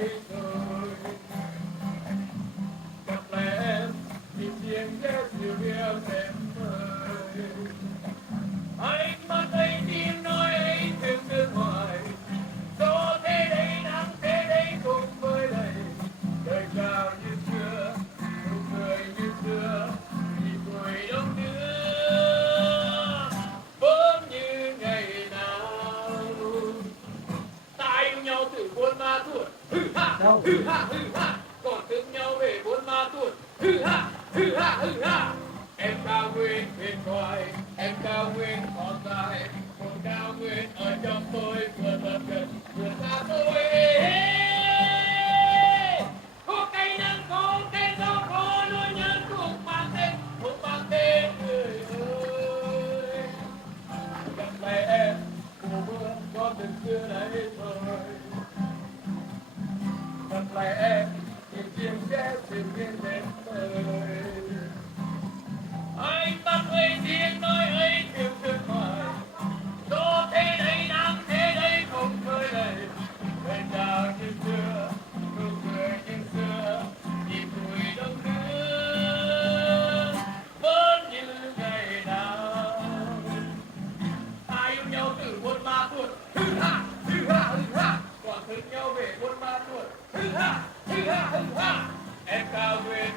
này rồi. Gặp lại em thì tiếng ghé dịu yêu em ơi. Anh mắt ấy tim nói ấy thương thương hoài. Gió thế đây nắng thế đây cùng với đầy. Đời cao như xưa, nụ cười như xưa, thì tuổi đông đưa vẫn như ngày nào. Ta yêu nhau từ Buôn Ma Thuột, hừ ha, hừ ha, hừ ha. Còn thương nhau về Buôn Ma Thuột, hừ ha, hừ ha, hừ ha. Em cao nguyên huyền thoại, em cao nguyên còn dài, một cao nguyên ở trong tôi vừa gần gần vừa xa tôi. Có cây nắng có cây gió có nỗi nhớ không mang tên người ơi. Gặp lại em mùa mưa có từng xưa đấy thôi. Gặp lại em thì chim sẽ tìm viên đến nơi. Anh bắt ấy tiếng nói ấy thương thương hoài. Gió thế đây nắng thế đây không khơi đầy. Đời chào như xưa, nụ cười như xưa, nhìn tuổi đông đưa vẫn như ngày nào. Ta yêu nhau từ Buôn Ma Thuột, hừ ha, hừ ha, hừ ha. Còn thương nhau về Buôn Ma Thuột, hừ ha, hừ ha, hừ ha. Em cao nguyên